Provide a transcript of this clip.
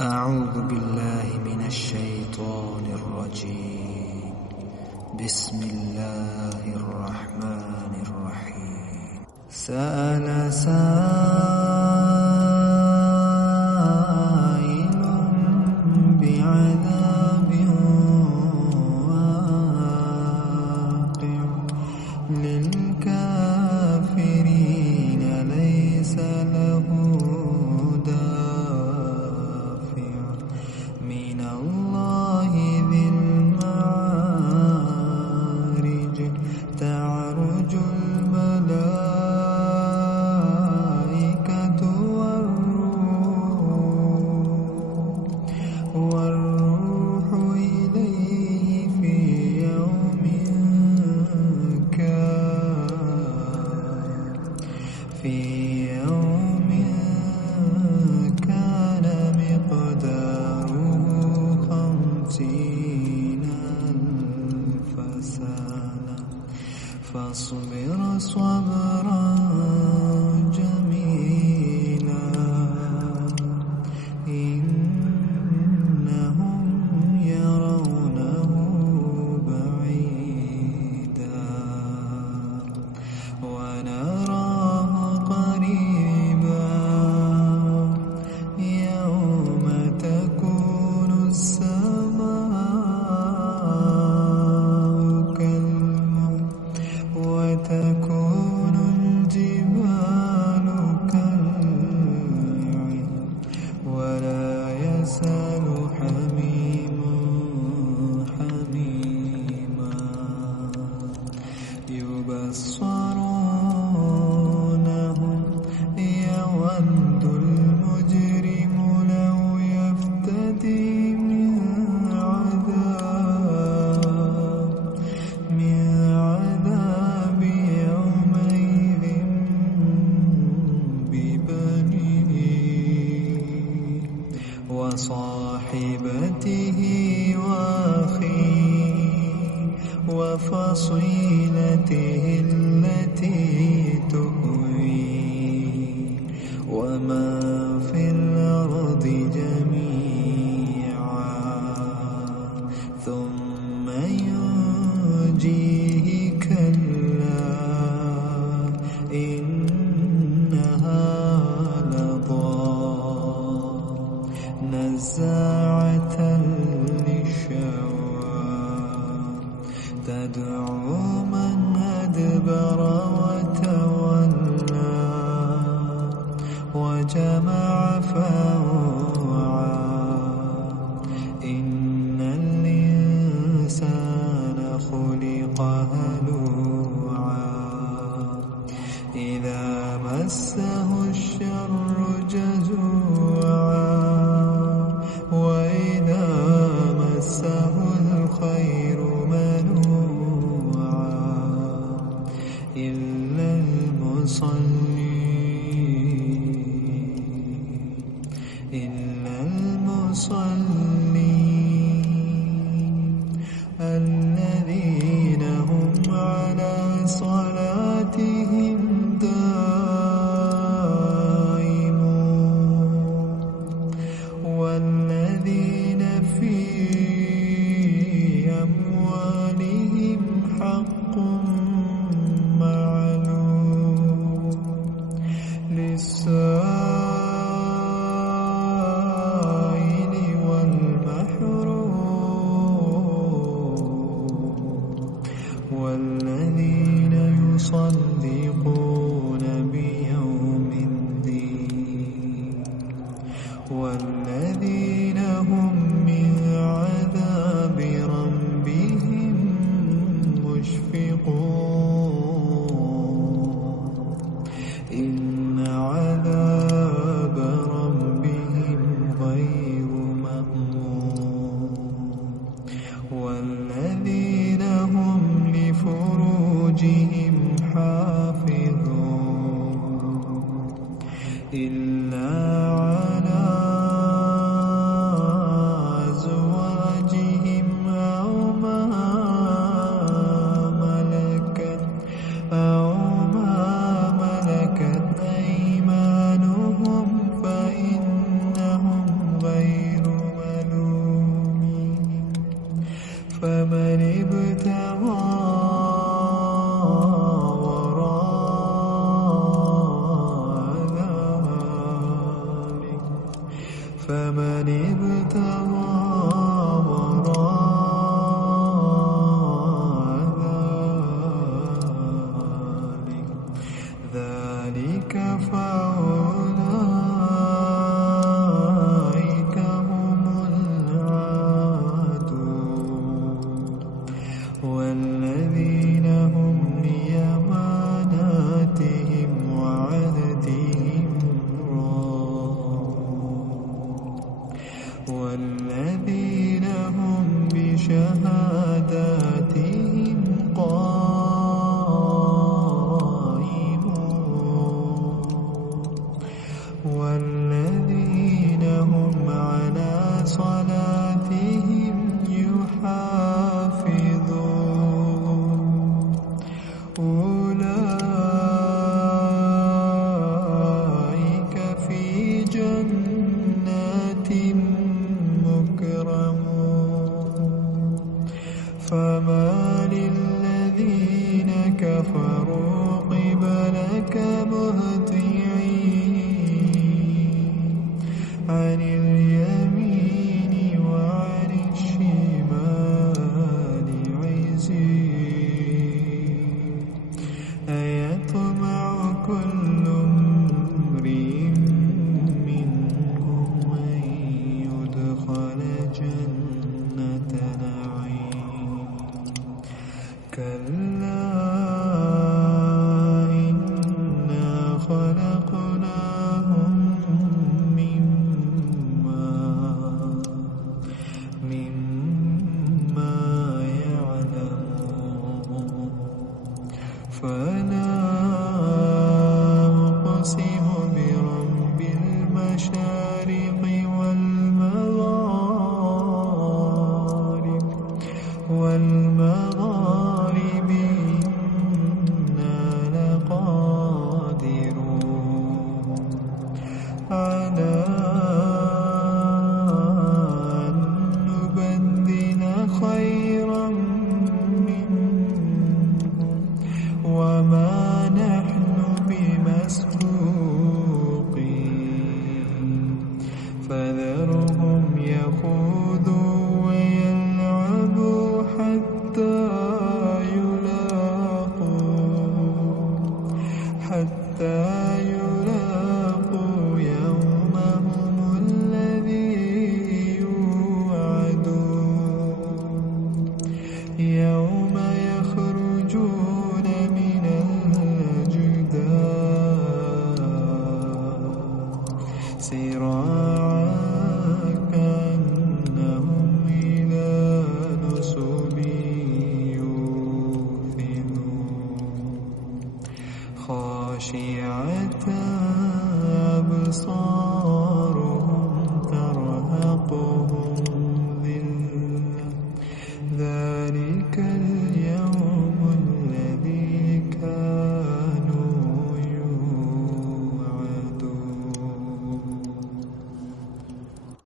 أعوذ بالله من الشيطان الرجيم. بسم الله الرحمن الرحيم. سأل سائل بعذاب واقع للكافرين ليس له من الله ذي المعارج تعرج الملائكة والروح إليه في يوم كان مقداره 50,000 سنة فاصبر صبرا جميلا إنهم يرونه بعيدا ونراه قريبا يوم تكون السماء كالمهل وتكون الجبال كالعهن ولا يسأل حميم حميما يبصرونهم يود المجرم لو يفتدي من عذاب يومئذ ببنيه وصاحبته وأخيه وفصيلته التي تؤويه ومن في الأرض جميعا ثم ينجيه كلا إنها لظى نزاعة للشوى تدعو من أدبر وتولى وجمع فأوعى إن الإنسان خلق هلوعا إذا مسه الشر جزوعا وإذا مسه الخير منوعا إلا المصلين الذين هم على صلاتهم دائمون والذين في أموالهم حق معلوم للسائل والمحروم والذين يصدقون بيوم الدين والذين هم من عذاب ربهم مشفقون إن عذاب ربهم غير مأمون والذين هم لفروجهم حافظون إلا على أزواجهم أو ما ملكت فمن ابتغى وراء ذلك فأولئك هم العادون والذين هم لأماناتهم وعهدهم والذين هم بشهاداتهم قائمون والذين هم على صلاتهم يحافظون أولئك في جنات فما للذين كفروا قبلك مهطعين عن اليمين وعن الشمال عزين أيطمع كل امرئ منهم أن يدخل جنة نعيم كلا إنا خلقناهم مما يعلمون فلا أقسم برب المشارق والمغارب إنا لقادرون على أن نبدل خيرا منهم وما نحن بمسبوقين فذرهم يخوضوا ويلعبوا حتى يلاقوا يومهم الذي يوعدون يوم يخرجون من الأجداث سراعا كأنهم إلى نصب خاشعة أبصارهم ترهقهم ذلة ذلك